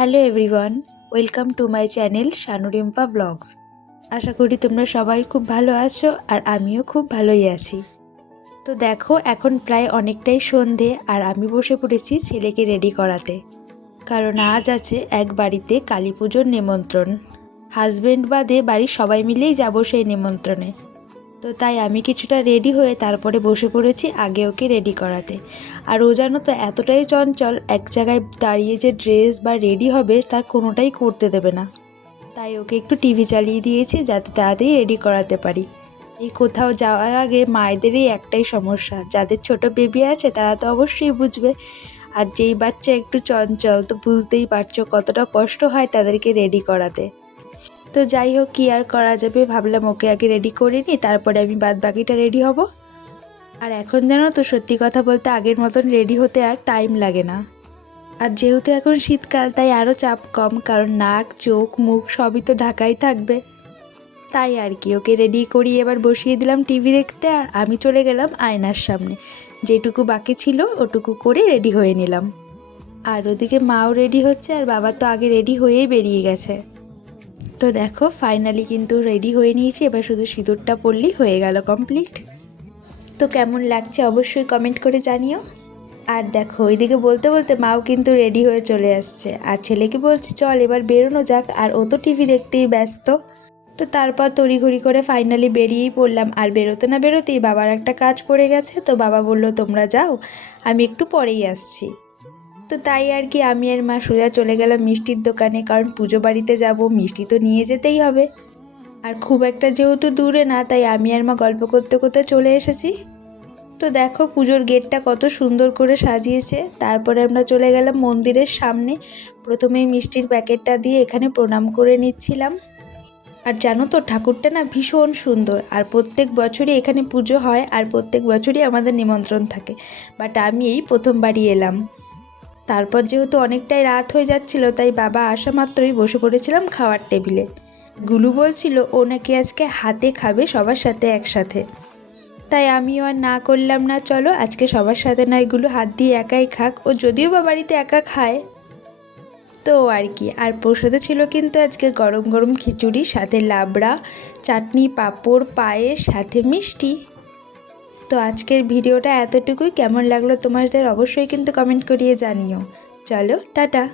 Hello everyone, welcome to my channel Shanu Rimpa vlogs. আশা করি তোমরা সবাই খুব ভালো আছো আর আমিও খুব ভালোই আছি। তো দেখো, এখন প্রায় অনেকটাই সন্ধে আর আমি বসে পড়েছি ছেলেকে রেডি করাতে, কারণ আজ আছে এক বাড়িতে কালী পুজোর নিমন্ত্রণ। হাজব্যান্ড বাদে বাড়ির সবাই মিলেই যাব সেই নিমন্ত্রণে। তো তাই আমি কিছুটা রেডি হয়ে তারপরে বসে পড়েছি আগে ওকে রেডি করাতে। আর ও জানো তো এতটাই চঞ্চল, এক জায়গায় দাঁড়িয়ে যে ড্রেস বা রেডি হবে তার কোনোটাই করতে দেবে না। তাই ওকে একটু টিভি চালিয়ে দিয়েছি যাতে তাড়াতাড়ি রেডি করাতে পারি। এই কোথাও যাওয়ার আগে মায়েদেরই একটাই সমস্যা, যাদের ছোট বেবি আছে তারা তো অবশ্যই বুঝবে, আর যেই বাচ্চা একটু চঞ্চল তো বুঝতেই পারছো কতটা কষ্ট হয় তাদেরকে রেডি করাতে। তো যাই হোক, কী আর করা যাবে, ভাবলাম ওকে আগে রেডি করে নিই, তারপরে আমি বাদ বাকিটা রেডি হব। আর এখন জানো তো, সত্যি কথা বলতে আগের মতন রেডি হতে আর টাইম লাগে না। আর যেহেতু এখন শীতকাল তাই আরও চাপ কম, কারণ নাক চোখ মুখ সবই তো ঢাকাই থাকবে। তাই আর কি, ওকে রেডি করিয়ে এবার বসিয়ে দিলাম টিভি দেখতে, আর আমি চলে গেলাম আয়নার সামনে। যেটুকু বাকি ছিল ওটুকু করে রেডি হয়ে নিলাম। আর ওদিকে মাও রেডি হচ্ছে, আর বাবা তো আগে রেডি হয়েই বেরিয়ে গেছে। তো দেখো, ফাইনালি কিন্তু রেডি হয়ে নিয়েছি, এবার শুধু সিঁদুরটা পরলেই হয়ে গেল কমপ্লিট। তো কেমন লাগছে অবশ্যই কমেন্ট করে জানিও। আর দেখো, ওইদিকে বলতে বলতে মাও কিন্তু রেডি হয়ে চলে আসছে, আর ছেলেকে বলছে চল এবার বেরোনো যাক, আর ও তো টিভি দেখতেই ব্যস্ত। তো তারপর তড়িঘড়ি করে ফাইনালি বেরিয়েই পড়লাম, আর বেরোতে না বেরোতেই বাবার একটা কাজ পড়ে গেছে, তো বাবা বলল তোমরা যাও, আমি একটু পরেই আসছি। তো তাই আর কি, আমি আর মা সোজা চলে গেলাম মিষ্টির দোকানে, কারণ পুজো বাড়িতে যাব, মিষ্টি তো নিয়ে যেতেই হবে। আর খুব একটা যেহেতু দূরে না, তাই আমি আর মা গল্প করতে করতে চলে এসেছি। তো দেখো, পুজোর গেটটা কত সুন্দর করে সাজিয়েছে। তারপরে আমরা চলে গেলাম মন্দিরের সামনে। প্রথমেই মিষ্টির প্যাকেটটা দিয়ে এখানে প্রণাম করে নিচ্ছিলাম। আর জানো তো, ঠাকুরটা না ভীষণ সুন্দর, আর প্রত্যেক বছরই এখানে পুজো হয়, আর প্রত্যেক বছরই আমাদের নিমন্ত্রণ থাকে, বাট আমি এই প্রথমবারই এলাম। তারপর যেহেতু অনেকটাই রাত হয়ে যাচ্ছিল, তাই বাবা আসা মাত্রই বসে পড়েছিলাম খাওয়ার টেবিলে। গুলু বলছিল ও নাকি আজকে হাতে খাবে সবার সাথে একসাথে, তাই আমিও আর না করলাম না, চলো আজকে সবার সাথে নয়, গুলো হাত দিয়ে একাই খাক, ও যদিও বা বাড়িতে একা খায়। তো আর কি, আর প্রসাদে ছিল কিন্তু আজকে গরম গরম খিচুড়ি, সাথে লাবড়া, চাটনি, পাঁপড়, পায়েস, সাথে মিষ্টি। তো আজকের ভিডিওটা এতটুকুই। কেমন লাগলো তোমাদের অবশ্যই কিন্তু কমেন্ট করিয়ে জানিও। চলো টাটা।